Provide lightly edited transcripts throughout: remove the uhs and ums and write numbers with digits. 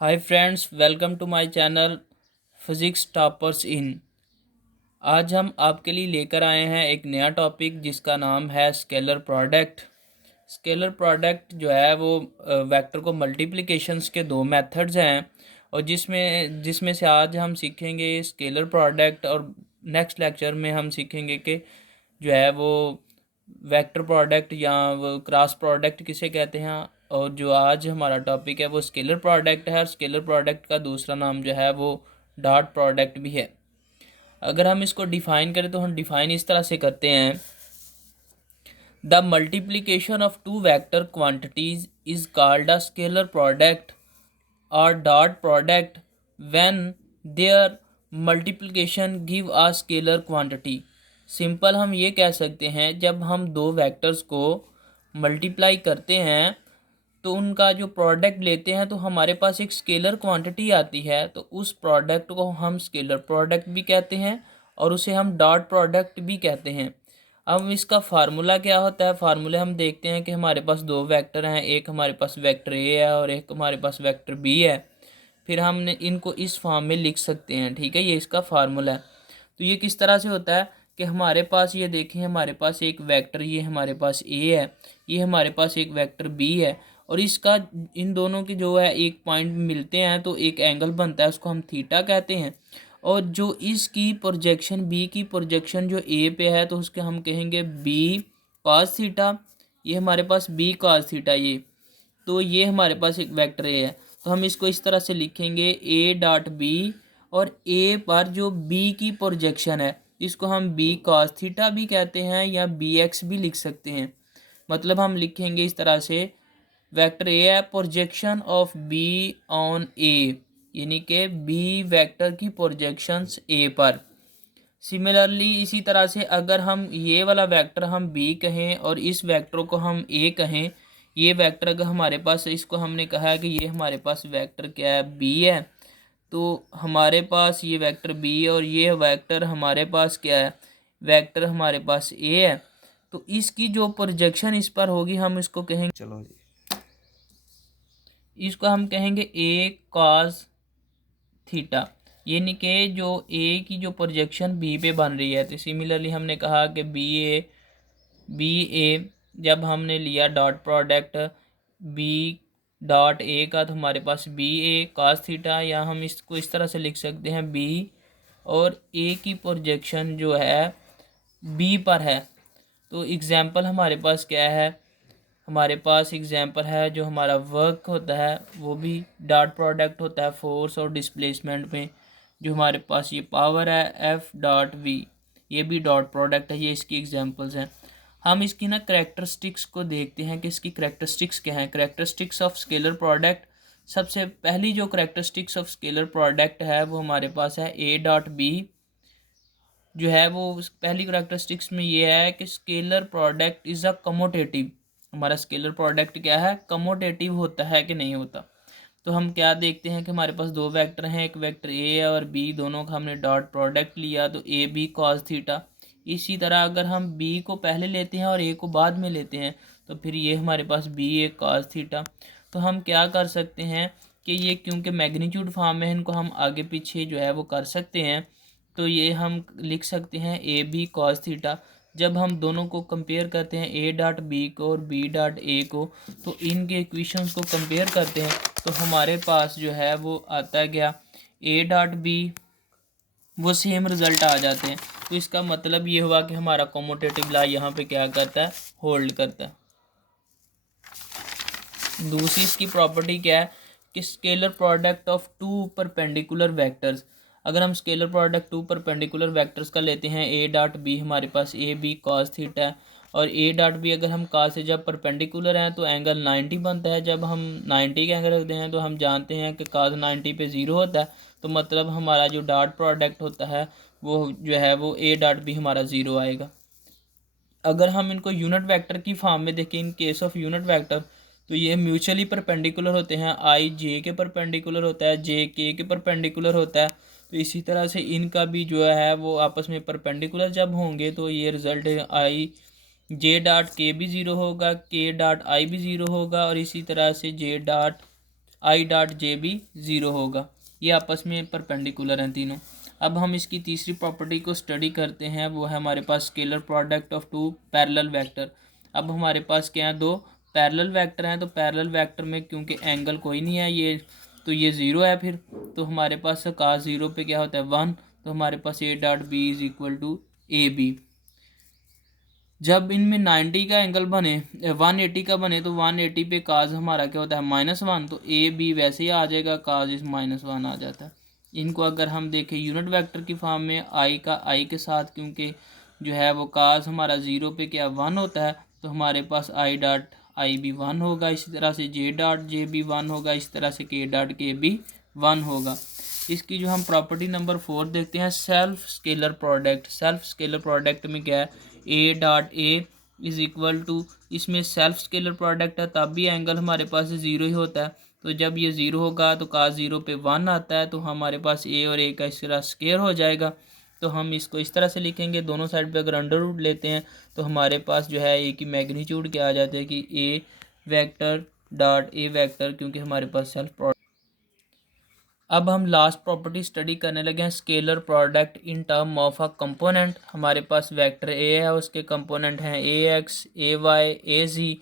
Hi friends, welcome to my channel physics toppers in. आज हम आपके लिए लेकर आए हैं एक नया टॉपिक जिसका नाम है स्केलर प्रोडक्ट। स्केलर प्रोडक्ट जो है वो वेक्टर को मल्टीप्लिकेशंस के दो मेथड्स हैं और जिसमें जिसमें से आज हम सीखेंगे स्केलर प्रोडक्ट और नेक्स्ट लेक्चर में हम सीखेंगे कि जो है वो वेक्टर प्रोडक्ट या वो क्रॉस प्रोडक्ट किसे कहते हैं। और जो आज हमारा टॉपिक है वो स्केलर प्रोडक्ट है और स्केलर प्रोडक्ट का दूसरा नाम जो है वो डॉट प्रोडक्ट भी है। अगर हम इसको डिफाइन करें तो हम डिफाइन इस तरह से करते हैं, the multiplication of two vector quantities is called a scalar product और dot product when their multiplication give a scalar quantity. Simple हम ये कह सकते हैं, जब हम दो वेक्टर्स को मल्टीप्लाई करते हैं तो उनका जो प्रोडक्ट लेते हैं तो हमारे पास एक स्केलर क्वांटिटी आती है, तो उस प्रोडक्ट को हम स्केलर प्रोडक्ट भी कहते हैं और उसे हम डॉट प्रोडक्ट भी कहते हैं। अब इसका फार्मूला क्या होता है? फार्मूले हम देखते हैं कि हमारे पास दो वेक्टर हैं, एक हमारे पास वेक्टर ए है और एक हमारे पास वेक्टर बी है। फिर हमने इनको इस फॉर्म में लिख सकते हैं, ठीक है, ये इसका फार्मूला है। तो ये किस तरह से होता है कि हमारे पास ये देखें, हमारे पास एक वेक्टर ये हमारे पास ए है, ये हमारे पास एक वेक्टर बी है और इसका इन दोनों के जो है एक पॉइंट मिलते हैं तो एक एंगल बनता है, उसको हम थीटा कहते हैं। और जो इसकी प्रोजेक्शन बी की प्रोजेक्शन जो ए पे है तो उसके हम कहेंगे बी कॉस थीटा। ये हमारे पास बी कॉस थीटा, ये तो ये हमारे पास एक वेक्टर ए है, तो हम इसको इस तरह से लिखेंगे ए डॉट बी और ए पर जो बी की प्रोजेक्शन है इसको हम बी कॉस थीटा भी कहते हैं या बी एक्स भी लिख सकते हैं। मतलब हम लिखेंगे इस तरह से, वेक्टर ए है, प्रोजेक्शन ऑफ बी ऑन ए, यानी कि बी वेक्टर की प्रोजेक्शंस ए पर। सिमिलरली इसी तरह से अगर हम ये वाला वेक्टर हम बी कहें और इस वेक्टर को हम ए कहें, ये वेक्टर अगर हमारे पास, इसको हमने कहा है कि ये हमारे पास वेक्टर क्या है, बी है, तो हमारे पास ये वेक्टर बी और ये वेक्टर हमारे पास क्या है, वेक्टर हमारे पास ए है। तो इसकी जो प्रोजेक्शन इस पर होगी हम इसको कहेंगे, चलो जी, इसको हम कहेंगे ए कॉस थीटा, यानी कि जो ए की जो प्रोजेक्शन बी पे बन रही है। तो सिमिलरली हमने कहा कि बी ए जब हमने लिया dot product B dot A का, तो हमारे पास बी ए कॉस थीटा, या हम इसको इस तरह से लिख सकते हैं बी और ए की प्रोजेक्शन जो है बी पर है। तो एग्जाम्पल हमारे पास क्या है, हमारे पास एग्जाम्पल है जो हमारा वर्क होता है वो भी डॉट प्रोडक्ट होता है फोर्स और डिस्प्लेसमेंट में। जो हमारे पास ये पावर है एफ डॉट वी, ये भी डॉट प्रोडक्ट है, ये इसकी एग्जांपल्स हैं। हम इसकी ना करेक्टरिस्टिक्स को देखते हैं कि इसकी करेक्टरिस्टिक्स क्या हैं। करेक्टरिस्टिक्स ऑफ स्केलर प्रोडक्ट, सबसे पहली जो करेक्टरिस्टिक्स ऑफ स्केलर प्रोडक्ट है वो हमारे पास है ए डॉट बी। जो है वो पहली करेक्टरिस्टिक्स में ये है कि scalar product is a commutative. हमारा स्केलर प्रोडक्ट क्या है, कमोटेटिव होता है कि नहीं होता। तो हम क्या देखते हैं कि हमारे पास दो वेक्टर हैं, एक वेक्टर ए है और बी, दोनों का हमने डॉट प्रोडक्ट लिया तो ए बी कॉस थीटा। इसी तरह अगर हम बी को पहले लेते हैं और ए को बाद में लेते हैं तो फिर ये हमारे पास बी ए कॉस थीटा। तो हम क्या कर सकते हैं कि ये क्योंकि मैग्नीट्यूड फॉर्म में है, इनको हम आगे पीछे जो है वो कर सकते हैं। तो ये हम लिख सकते हैं ए बी कॉस थीटा। जब हम दोनों को कंपेयर करते हैं, ए डॉट बी को और बी डॉट ए को, तो इनके इक्वेशंस को कंपेयर करते हैं तो हमारे पास जो है वो आता है क्या, ए डॉट बी, वो सेम रिज़ल्ट आ जाते हैं। तो इसका मतलब ये हुआ कि हमारा कॉम्यूटेटिव लॉ यहाँ पे क्या करता है, होल्ड करता है। दूसरी इसकी प्रॉपर्टी क्या है कि scalar product of two perpendicular vectors. अगर हम scalar product two perpendicular vectors का लेते हैं, ए डॉट बी हमारे पास ए बी कॉस थीटा है और ए डॉट बी अगर हम कॉस से जब परपेंडिकुलर हैं तो एंगल 90 बनता है। जब हम 90 का एंगल रखते हैं तो हम जानते हैं कि कॉस 90 पे 0 होता है, तो मतलब हमारा जो डॉट प्रोडक्ट होता है वो जो है वो ए डॉट बी हमारा 0 आएगा। अगर हम इनको यूनिट वेक्टर की फॉर्म में देखें, in case of unit vector, तो ये म्यूचुअली परपेंडिकुलर होते हैं, आई जे के परपेंडिकुलर होता है, जे के परपेंडिकुलर होता है। तो इसी तरह से इनका भी जो है वो आपस में परपेंडिकुलर जब होंगे तो ये रिज़ल्ट आई जे डॉट के भी ज़ीरो होगा, के डॉट आई भी ज़ीरो होगा और इसी तरह से J dot I dot J भी ज़ीरो होगा। ये आपस में परपेंडिकुलर हैं तीनों। अब हम इसकी तीसरी प्रॉपर्टी को स्टडी करते हैं, वो है हमारे पास scalar product of two parallel vector. अब हमारे पास क्या है, दो पैरेलल वेक्टर हैं, तो पैरेलल वेक्टर में क्योंकि एंगल कोई नहीं है ये, तो ये ज़ीरो है फिर, तो हमारे पास cos ज़ीरो पे क्या होता है 1, तो हमारे पास A dot B is equal to A B. जब इनमें 90 का एंगल बने 180 का बने तो 180 पे काज हमारा क्या होता है -1, तो ए बी वैसे ही आ जाएगा, काज इस -1 आ जाता है। इनको अगर हम देखें यूनिट वेक्टर की फॉर्म में आई का आई के साथ, क्योंकि जो है वो काज हमारा 0 पे क्या 1 होता है, तो हमारे पास आई डॉट आई भी 1 होगा, इसी तरह से जे डॉट जे भी 1 होगा, इस तरह से के डॉट के भी 1 होगा। इसकी जो हम प्रॉपर्टी नंबर 4 देखते हैं, self scalar product. Self scalar product में क्या है, A dot A is equal to, इसमें सेल्फ स्केलर प्रोडक्ट है तब भी एंगल हमारे पास ज़ीरो ही होता है, तो जब ये ज़ीरो होगा तो काज 0 पे 1 आता है, तो हमारे पास ए और ए का इस तरह स्केयर हो जाएगा। तो हम इसको इस तरह से लिखेंगे, दोनों साइड पे अगर अंडर रूट लेते हैं तो हमारे पास जो है ए की मैग्नीट्यूड क्या आ जाता है कि ए वेक्टर डॉट ए वेक्टर, क्योंकि हमारे पास सेल्फ। अब हम लास्ट प्रॉपर्टी स्टडी करने लगे हैं, scalar product in term of a component. हमारे पास वेक्टर ए है, उसके कंपोनेंट हैं ए एक्स ए वाई ए जी,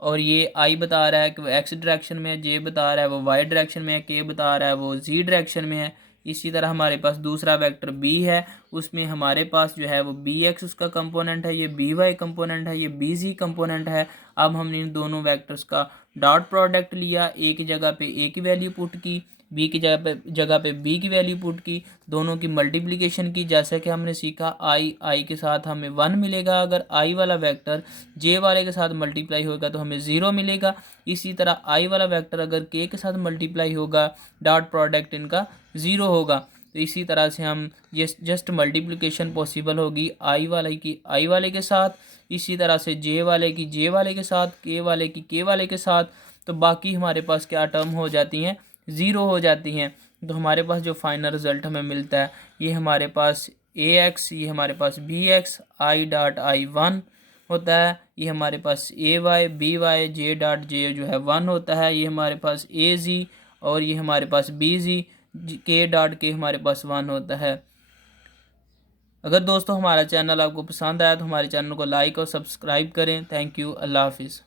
और ये आई बता रहा है कि वो एक्स डायरेक्शन में है, जे बता रहा है वो वाई डायरेक्शन में है, के बता रहा है वो जी डायरेक्शन में है। इसी तरह हमारे पास दूसरा वेक्टर बी है, उसमें हमारे पास जो है वो बी एक्स उसका कंपोनेंट है, ये बी वाई कंपोनेंट है, ये बी जी कंपोनेंट है। अब हमने इन दोनों वेक्टर्स का डॉट प्रोडक्ट लिया, ए की जगह पे ए की वैल्यू पुट की, बी की जगह पे बी की वैल्यू पुट की, दोनों की मल्टीप्लिकेशन की। जैसा कि हमने सीखा आई के साथ हमें 1 मिलेगा, अगर आई वाला वेक्टर जे वाले के साथ मल्टीप्लाई होगा तो हमें 0 मिलेगा। इसी तरह आई वाला वेक्टर अगर के साथ मल्टीप्लाई होगा, डॉट प्रोडक्ट इनका 0 होगा। तो इसी तरह से हम जस्ट मल्टीप्लिकेशन पॉसिबल होगी आई वाले की आई वाले के साथ, इसी तरह से जे वाले की जे वाले के साथ, के वाले की के वाले के साथ, तो बाकी हमारे पास क्या टर्म हो जाती हैं, 0 हो जाती हैं। तो हमारे पास जो फाइनल रिजल्ट हमें मिलता है, ये हमारे पास ए एक्स, ये हमारे पास B X, I dot I 1 होता है, ये हमारे पास A Y B Y J dot J जो है 1 होता है, ये हमारे पास ए जी, और ये हमारे पास बी जी, के डॉट के हमारे पास 1 होता है। अगर दोस्तों हमारा चैनल आपको पसंद आया तो हमारे चैनल को लाइक और सब्सक्राइब करें। थैंक यू, अल्लाह हाफिज़।